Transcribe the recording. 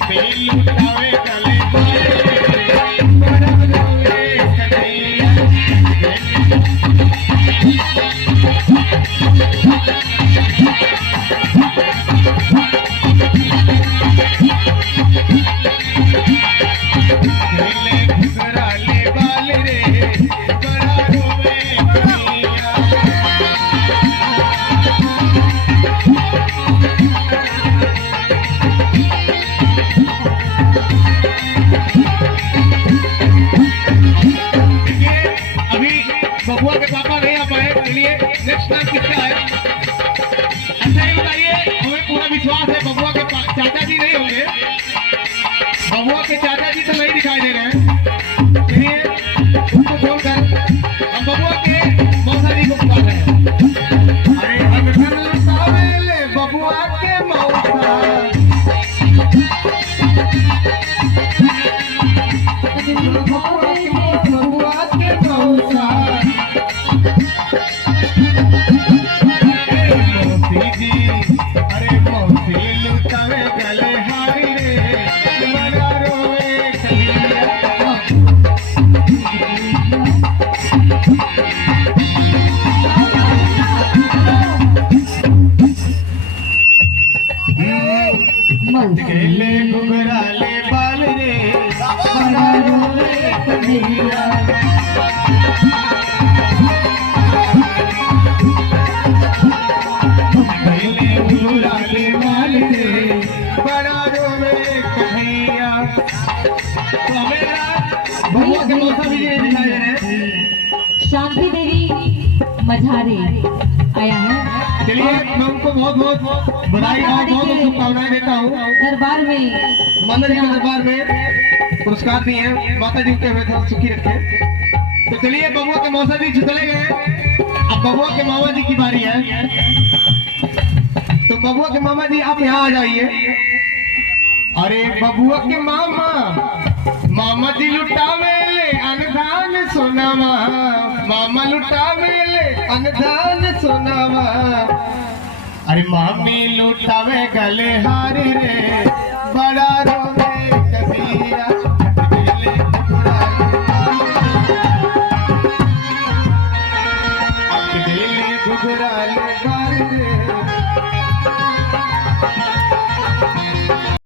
लुटावे गले बड़ा रोवे कन्हैया बबुआ के पापा नहीं आ पाए, चलिए नेक्स्ट टाइम किसका है अच्छा ही बताइए। हमें पूरा विश्वास है बबुआ के चाचा जी नहीं होंगे, बबुआ के चाचा जी तो नहीं दिखाई दे रहे हैं। चलिए उनको छोड़कर हम बबुआ के मौसा जी को बुला रहे हैं। अरे हम बबुआ के मौसा केले घुघराले बाल रे बड़ा रोवे कन्हैया केले घुघराले बाल रे बड़ा रोवे कन्हैया। तो हमें बबुआ के मौसा भी दिखाई दे रहे हैं। शांति देवी मझारे आया है। चलिए मैं उनको बहुत बहुत बधाई और बहुत बहुत शुभकामनाएं देता हूँ। दरबार में माता जी के दरबार में पुरस्कार दिए हैं, माता जी के हमें सुखी रखे। तो चलिए बबुआ के मौसा जी चले गए, अब बबुआ के मामा जी की बारी है। तो बबुआ के मामा जी आप यहाँ आ जाइए। अरे बबुआ के मामा मामा जी लुटावे ले अनदान सोनामा, मामा लुटावे ले अनदान सोनामा। अरे मामी लुटावे गले हार रे